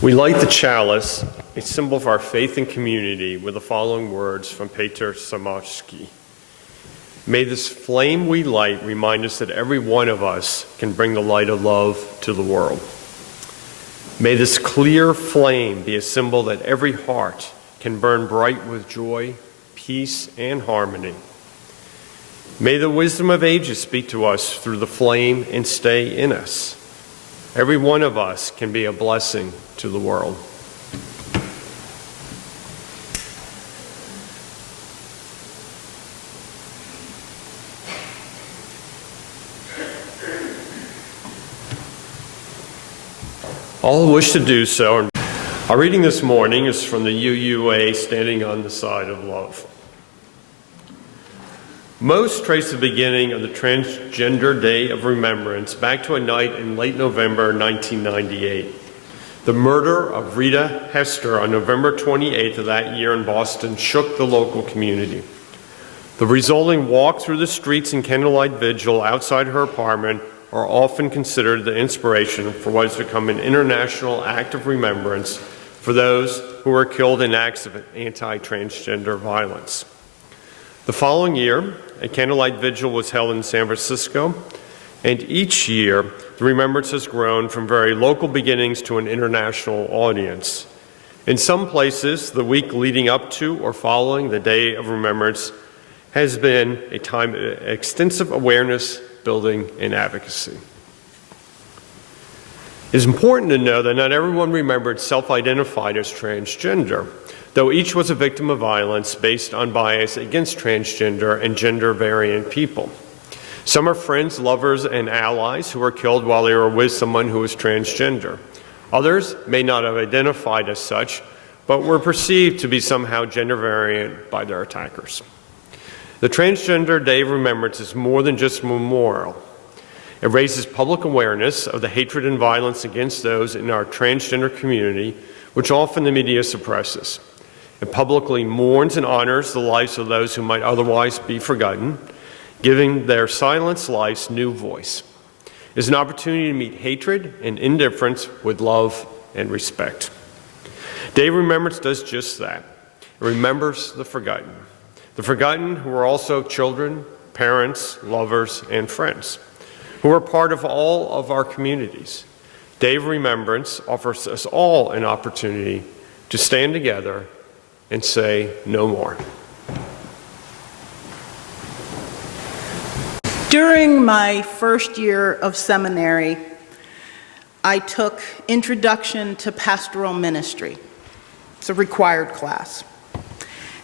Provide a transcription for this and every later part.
We light the chalice, a symbol of our faith and community, with the following words from Peter Samowski. May this flame we light remind us that every one of us can bring the light of love to the world. May this clear flame be a symbol that every heart can burn bright with joy, peace, and harmony. May the wisdom of ages speak to us through the flame and stay in us. Every one of us can be a blessing to the world. All who wish to do so. Our reading this morning is from the UUA, Standing on the Side of Love. Most trace the beginning of the Transgender Day of Remembrance back to a night in late November 1998. The murder of Rita Hester on November 28th of that year in Boston shook the local community. The resulting walk through the streets and candlelight vigil outside her apartment are often considered the inspiration for what has become an international act of remembrance for those who were killed in acts of anti-transgender violence. The following year, a candlelight vigil was held in San Francisco, and each year the remembrance has grown from very local beginnings to an international audience. In some places, the week leading up to or following the Day of Remembrance has been a time of extensive awareness building and advocacy. It is important to know that not everyone remembered self-identified as transgender, though each was a victim of violence based on bias against transgender and gender-variant people. Some are friends, lovers, and allies who were killed while they were with someone who was transgender. Others may not have identified as such, but were perceived to be somehow gender-variant by their attackers. The Transgender Day of Remembrance is more than just a memorial. It raises public awareness of the hatred and violence against those in our transgender community, which often the media suppresses. It publicly mourns and honors the lives of those who might otherwise be forgotten, giving their silenced lives new voice. It is an opportunity to meet hatred and indifference with love and respect. Day of Remembrance does just that. It remembers the forgotten who are also children, parents, lovers, and friends, who are part of all of our communities. Day of Remembrance offers us all an opportunity to stand together and say no more. During my first year of seminary, I took Introduction to Pastoral Ministry. It's a required class.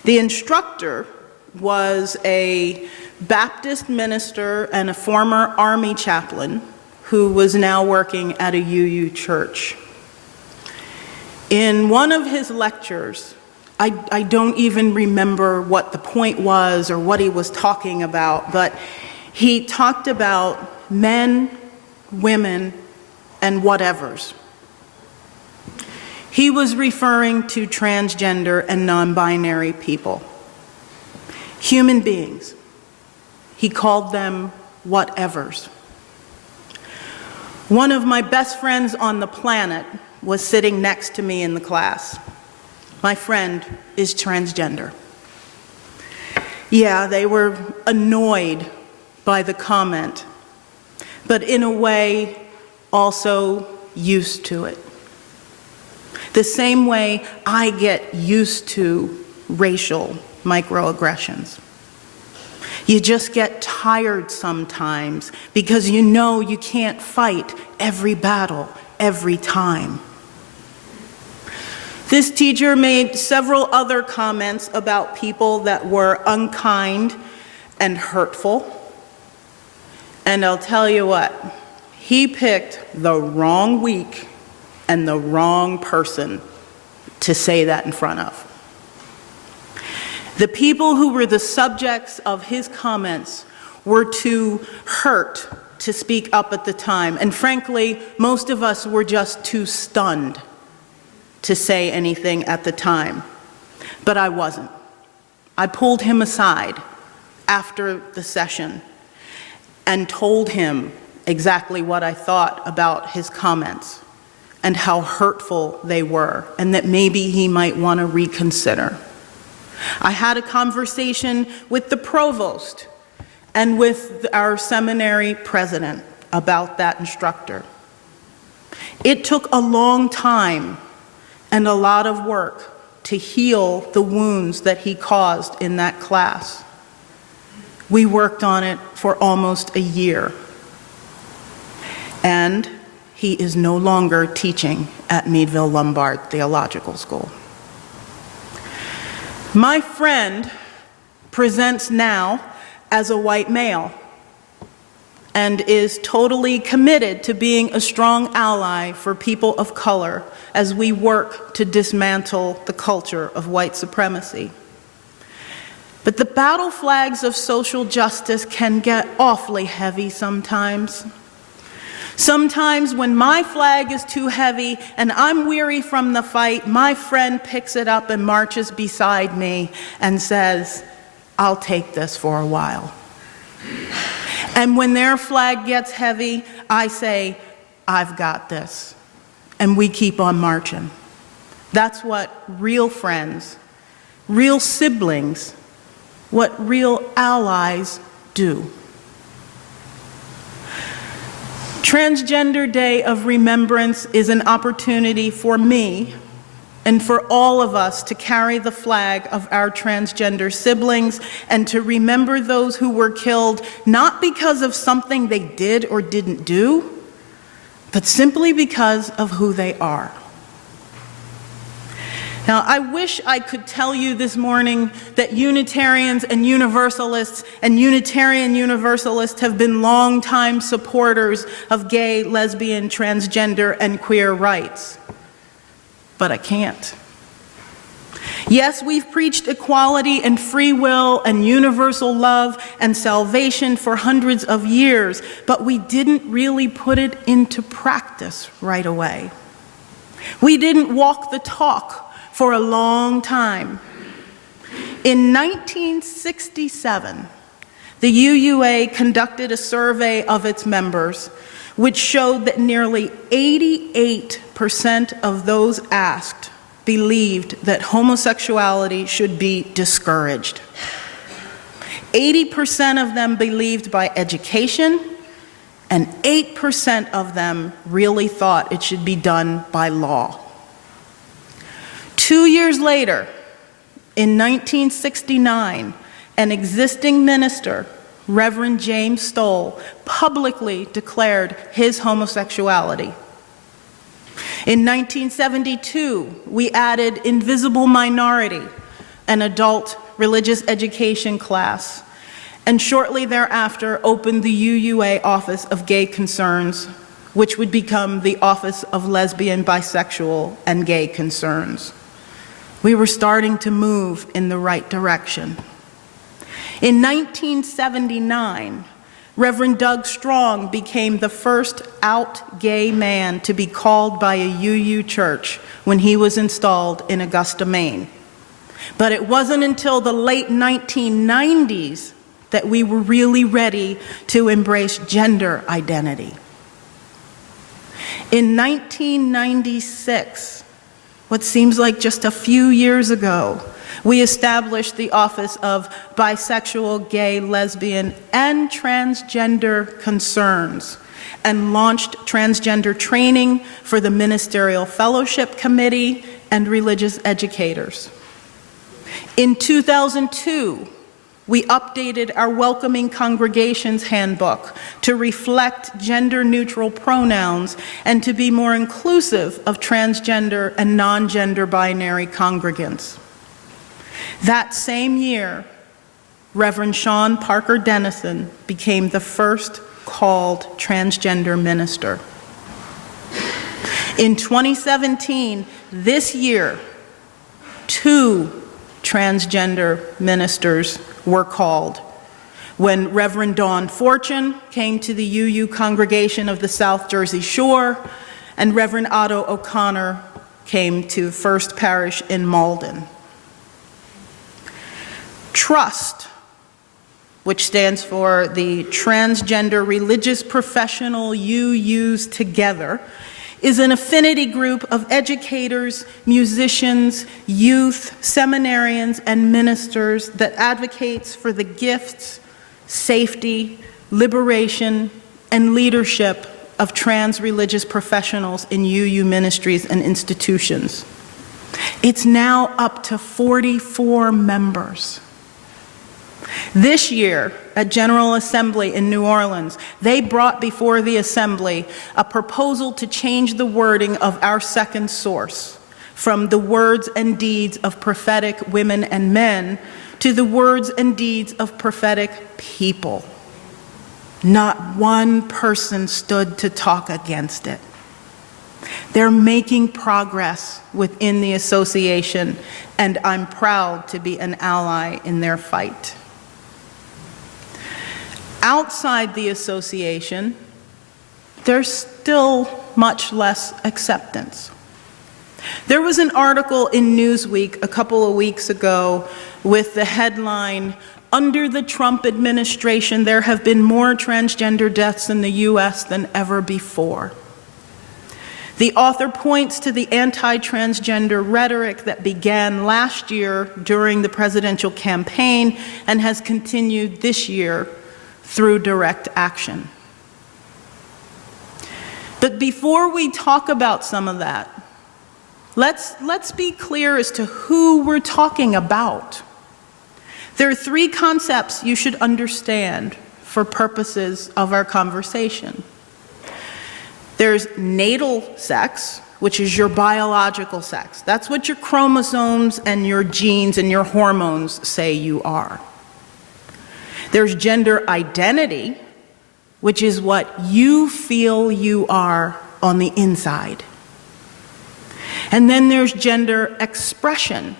The instructor was a Baptist minister and a former Army chaplain who was now working at a UU church. In one of his lectures, I don't even remember what the point was or what he was talking about, but he talked about men, women, and whatevers. He was referring to transgender and non-binary people. Human beings. He called them whatevers. One of my best friends on the planet was sitting next to me in the class. My friend is transgender. Yeah, they were annoyed by the comment, but in a way also used to it. The same way I get used to racial microaggressions. You just get tired sometimes because you know you can't fight every battle every time. This teacher made several other comments about people that were unkind and hurtful. And I'll tell you what, he picked the wrong week and the wrong person to say that in front of. The people who were the subjects of his comments were too hurt to speak up at the time. And frankly, most of us were just too stunned to say anything at the time. But I wasn't. I pulled him aside after the session and told him exactly what I thought about his comments. and how hurtful they were, and that maybe he might want to reconsider. I had a conversation with the provost and with our seminary president about that instructor. It took a long time and a lot of work to heal the wounds that he caused in that class. We worked on it for almost a year. And he is no longer teaching at Meadville Lombard Theological School. My friend presents now as a white male and is totally committed to being a strong ally for people of color as we work to dismantle the culture of white supremacy. But the battle flags of social justice can get awfully heavy sometimes. Sometimes when my flag is too heavy and I'm weary from the fight, my friend picks it up and marches beside me and says, "I'll take this for a while." And when their flag gets heavy, I say, "I've got this." And we keep on marching. That's what real friends, real siblings, what real allies do. Transgender Day of Remembrance is an opportunity for me and for all of us to carry the flag of our transgender siblings and to remember those who were killed not because of something they did or didn't do, but simply because of who they are. Now, I wish I could tell you this morning that Unitarians and Universalists and Unitarian Universalists have been longtime supporters of gay, lesbian, transgender, and queer rights. But I can't. Yes, we've preached equality and free will and universal love and salvation for hundreds of years, but we didn't really put it into practice right away. We didn't walk the talk for a long time. In 1967, the UUA conducted a survey of its members, which showed that nearly 88% of those asked believed that homosexuality should be discouraged. 80% of them believed by education, and 8% of them really thought it should be done by law. 2 years later, in 1969, an existing minister, Reverend James Stoll, publicly declared his homosexuality. In 1972, we added Invisible Minority, an adult religious education class, and shortly thereafter opened the UUA Office of Gay Concerns, which would become the Office of Lesbian, Bisexual, and Gay Concerns. We were starting to move in the right direction. In 1979, Reverend Doug Strong became the first out gay man to be called by a UU church when he was installed in Augusta, Maine. But it wasn't until the late 1990s that we were really ready to embrace gender identity. In 1996, what seems like just a few years ago, we established the Office of Bisexual, Gay, Lesbian, and Transgender Concerns and launched transgender training for the Ministerial Fellowship Committee and religious educators. In 2002, we updated our Welcoming Congregations Handbook to reflect gender-neutral pronouns and to be more inclusive of transgender and non-gender binary congregants. That same year, Reverend Sean Parker Dennison became the first called transgender minister. In 2017, this year, 2 transgender ministers were called when Reverend Dawn Fortune came to the UU congregation of the South Jersey Shore and Reverend Otto O'Connor came to First Parish in Malden. TRUST, which stands for the Transgender Religious Professional UUs Together, is an affinity group of educators, musicians, youth, seminarians, and ministers that advocates for the gifts, safety, liberation, and leadership of trans religious professionals in UU ministries and institutions. It's now up to 44 members. This year, at General Assembly in New Orleans, they brought before the Assembly a proposal to change the wording of our second source from the words and deeds of prophetic women and men to the words and deeds of prophetic people. Not one person stood to talk against it. They're making progress within the association, and I'm proud to be an ally in their fight. Outside the association, there's still much less acceptance. There was an article in Newsweek a couple of weeks ago with the headline, "Under the Trump administration, there have been more transgender deaths in the US than ever before." The author points to the anti-transgender rhetoric that began last year during the presidential campaign and has continued this year through direct action. But before we talk about some of that, let's be clear as to who we're talking about. There are three concepts you should understand for purposes of our conversation. There's natal sex, which is your biological sex. That's what your chromosomes and your genes and your hormones say you are. There's gender identity, which is what you feel you are on the inside. And then there's gender expression,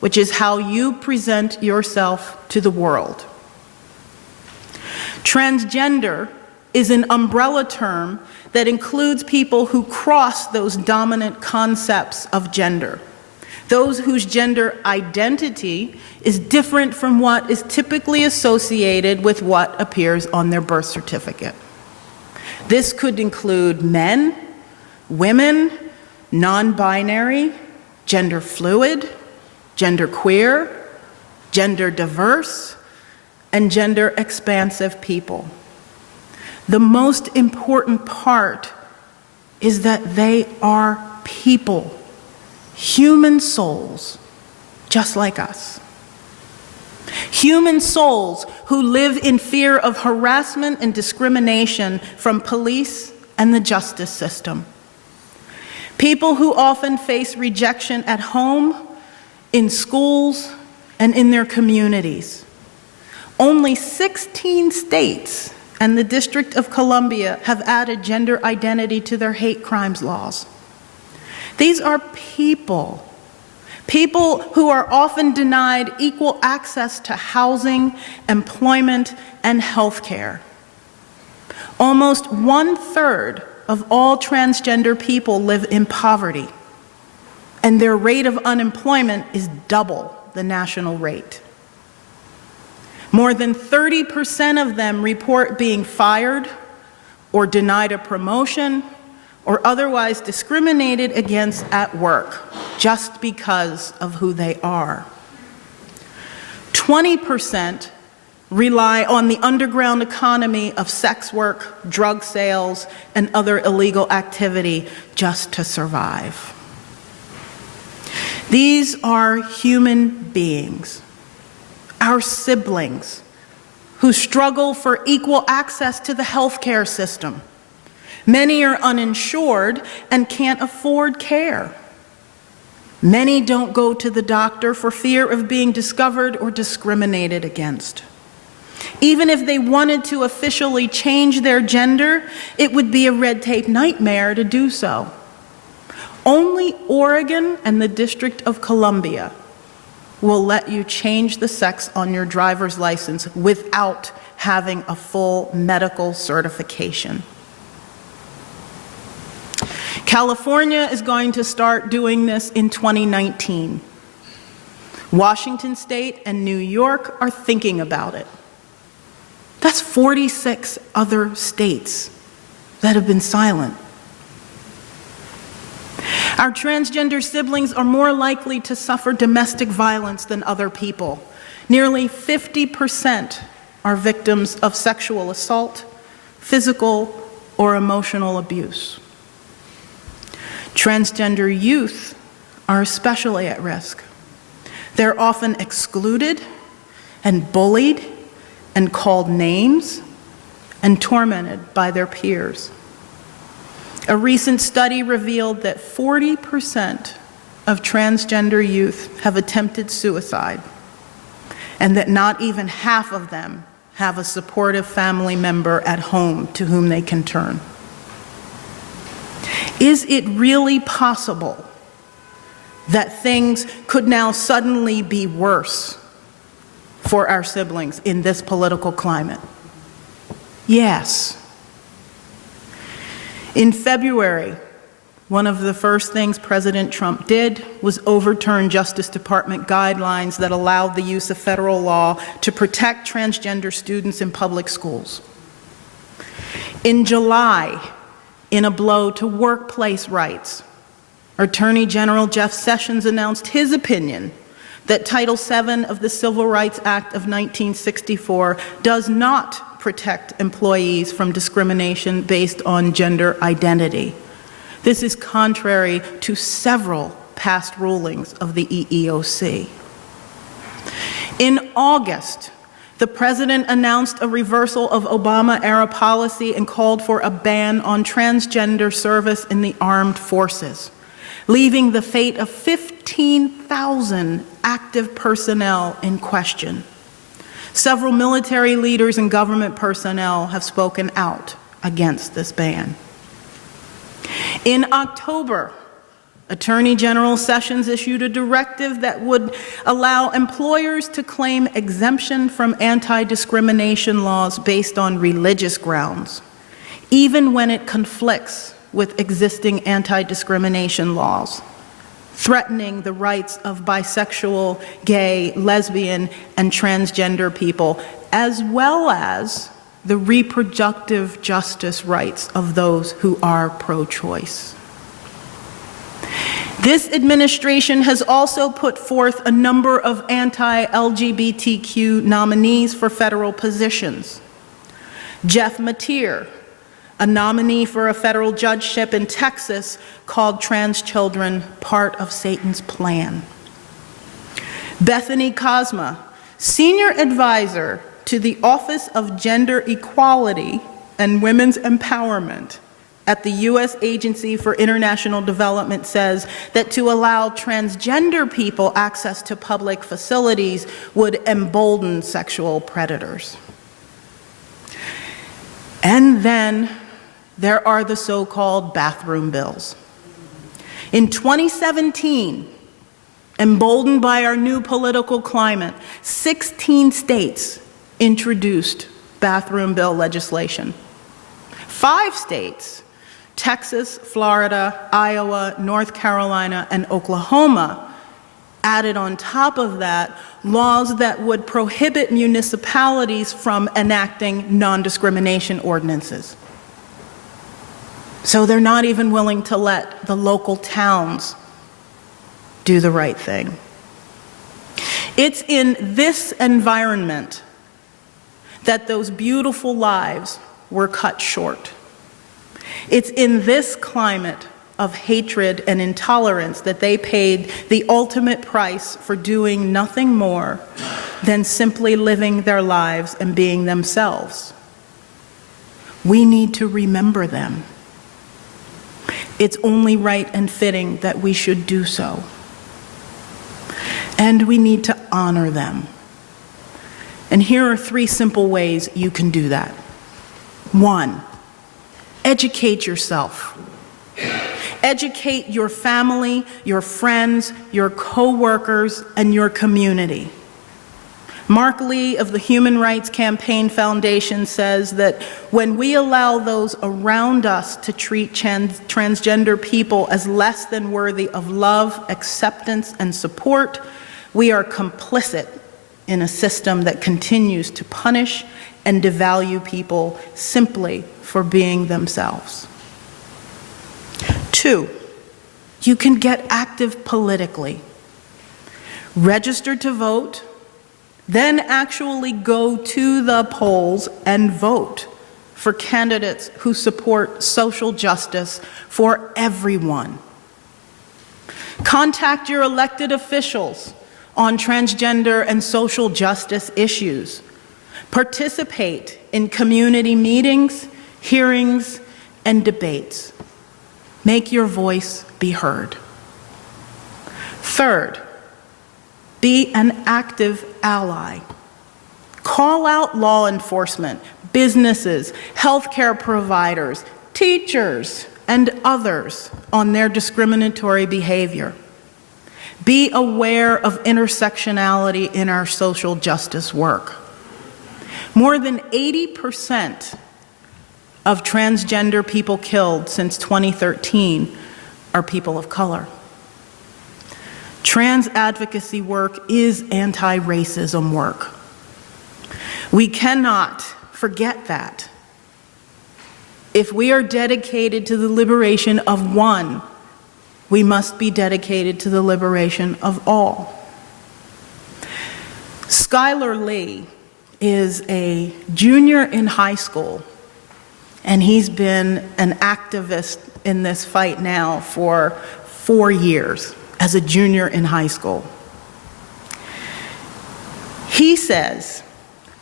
which is how you present yourself to the world. Transgender is an umbrella term that includes people who cross those dominant concepts of gender. Those whose gender identity is different from what is typically associated with what appears on their birth certificate. This could include men, women, non-binary, gender fluid, gender queer, gender diverse, and gender expansive people. The most important part is that they are people. Human souls, just like us. Human souls who live in fear of harassment and discrimination from police and the justice system. People who often face rejection at home, in schools, and in their communities. Only 16 states and the District of Columbia have added gender identity to their hate crimes laws. These are people who are often denied equal access to housing, employment, and health care. Almost 1/3 of all transgender people live in poverty, and their rate of unemployment is double the national rate. More than 30% of them report being fired or denied a promotion or otherwise discriminated against at work just because of who they are. 20% rely on the underground economy of sex work, drug sales, and other illegal activity just to survive. These are human beings, our siblings, who struggle for equal access to the healthcare system. Many are uninsured and can't afford care. Many don't go to the doctor for fear of being discovered or discriminated against. Even if they wanted to officially change their gender, it would be a red tape nightmare to do so. Only Oregon and the District of Columbia will let you change the sex on your driver's license without having a full medical certification. California is going to start doing this in 2019. Washington State and New York are thinking about it. That's 46 other states that have been silent. Our transgender siblings are more likely to suffer domestic violence than other people. Nearly 50% are victims of sexual assault, physical or emotional abuse. Transgender youth are especially at risk. They're often excluded and bullied and called names and tormented by their peers. A recent study revealed that 40% of transgender youth have attempted suicide, and that not even half of them have a supportive family member at home to whom they can turn. Is it really possible that things could now suddenly be worse for our siblings in this political climate? Yes. In February, one of the first things President Trump did was overturn Justice Department guidelines that allowed the use of federal law to protect transgender students in public schools. In July, in a blow to workplace rights, Attorney General Jeff Sessions announced his opinion that Title VII of the Civil Rights Act of 1964 does not protect employees from discrimination based on gender identity. This is contrary to several past rulings of the EEOC. In August, the President announced a reversal of Obama-era policy and called for a ban on transgender service in the armed forces, leaving the fate of 15,000 active personnel in question. Several military leaders and government personnel have spoken out against this ban. In October, Attorney General Sessions issued a directive that would allow employers to claim exemption from anti-discrimination laws based on religious grounds, even when it conflicts with existing anti-discrimination laws, threatening the rights of bisexual, gay, lesbian, and transgender people, as well as the reproductive justice rights of those who are pro-choice. This administration has also put forth a number of anti-LGBTQ nominees for federal positions. Jeff Mateer, a nominee for a federal judgeship in Texas, called trans children part of Satan's plan. Bethany Cosma, senior advisor to the Office of Gender Equality and Women's Empowerment at the U.S. Agency for International Development, says that to allow transgender people access to public facilities would embolden sexual predators. And then there are the so-called bathroom bills. In 2017, emboldened by our new political climate, 16 states introduced bathroom bill legislation. 5 states, Texas, Florida, Iowa, North Carolina, and Oklahoma, added on top of that laws that would prohibit municipalities from enacting non-discrimination ordinances. So they're not even willing to let the local towns do the right thing. It's in this environment that those beautiful lives were cut short. It's in this climate of hatred and intolerance that they paid the ultimate price for doing nothing more than simply living their lives and being themselves. We need to remember them. It's only right and fitting that we should do so. And we need to honor them. And here are 3 simple ways you can do that. 1, educate yourself. Educate your family, your friends, your co-workers, and your community. Mark Lee of the Human Rights Campaign Foundation says that when we allow those around us to treat transgender people as less than worthy of love, acceptance, and support, we are complicit in a system that continues to punish and devalue people simply for being themselves. 2, You can get active politically. Register to vote, then actually go to the polls and vote for candidates who support social justice for everyone. Contact your elected officials on transgender and social justice issues. Participate in community meetings, hearings, and debates. Make your voice be heard. Third, be an active ally. Call out law enforcement, businesses, healthcare providers, teachers, and others on their discriminatory behavior. Be aware of intersectionality in our social justice work. More than 80% of transgender people killed since 2013 are people of color. Trans advocacy work is anti-racism work. We cannot forget that. If we are dedicated to the liberation of one, we must be dedicated to the liberation of all. Skylar Lee is a junior in high school, and he's been an activist in this fight now for 4 years as a junior in high school. He says,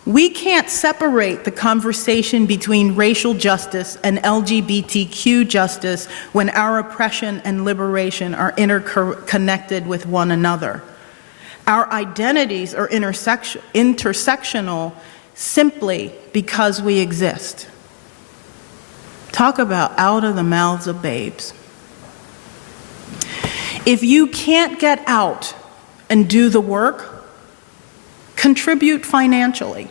we can't separate the conversation between racial justice and LGBTQ justice when our oppression and liberation are interconnected with one another. Our identities are intersectional simply because we exist. Talk about out of the mouths of babes. If you can't get out and do the work, contribute financially.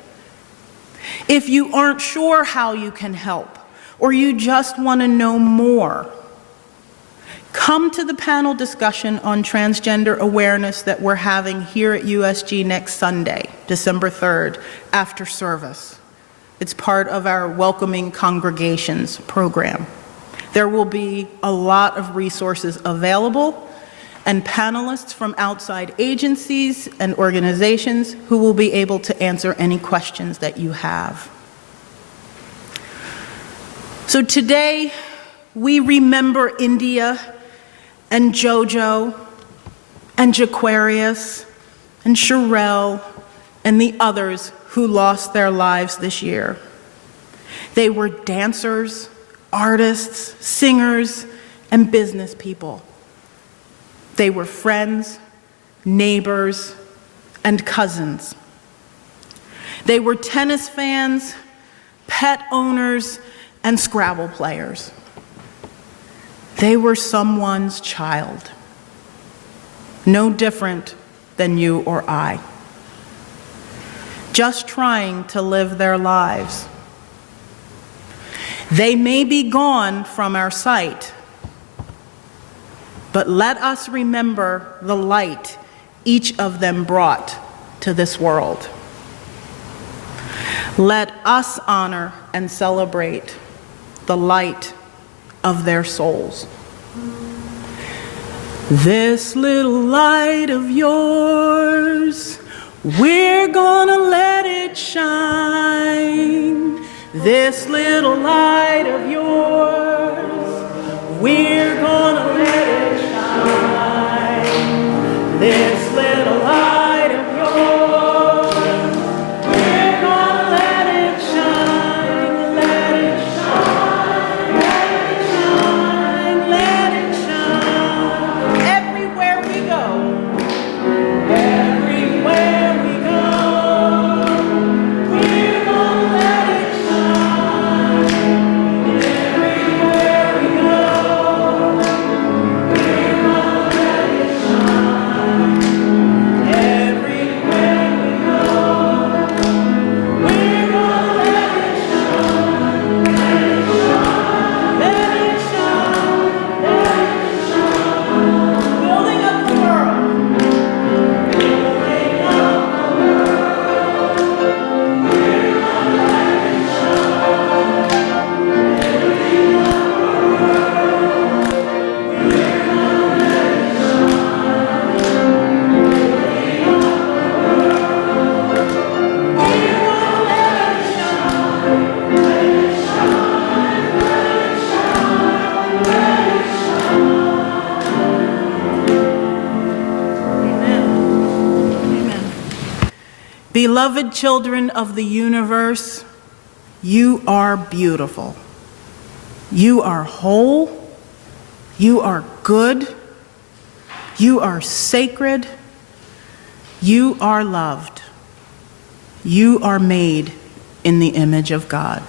If you aren't sure how you can help, or you just want to know more, come to the panel discussion on transgender awareness that we're having here at USG next Sunday, December 3rd, after service. It's part of our Welcoming Congregations program. There will be a lot of resources available and panelists from outside agencies and organizations who will be able to answer any questions that you have. So today, we remember India and Jojo and Jaquarius and Sherelle and the others who lost their lives this year. They were dancers, artists, singers, and business people. They were friends, neighbors, and cousins. They were tennis fans, pet owners, and Scrabble players. They were someone's child, no different than you or I, just trying to live their lives. They may be gone from our sight, but let us remember the light each of them brought to this world. Let us honor and celebrate the light of their souls. This little light of yours, we're gonna let it shine. This little light of yours, we're gonna let it shine. This little light of yours, we're gonna let it shine. Let it shine, let it shine, let it shine. Everywhere we go, everywhere we go, we're gonna let it shine. Everywhere Beloved children of the universe, you are beautiful. You are whole. You are good. You are sacred. You are loved. You are made in the image of God.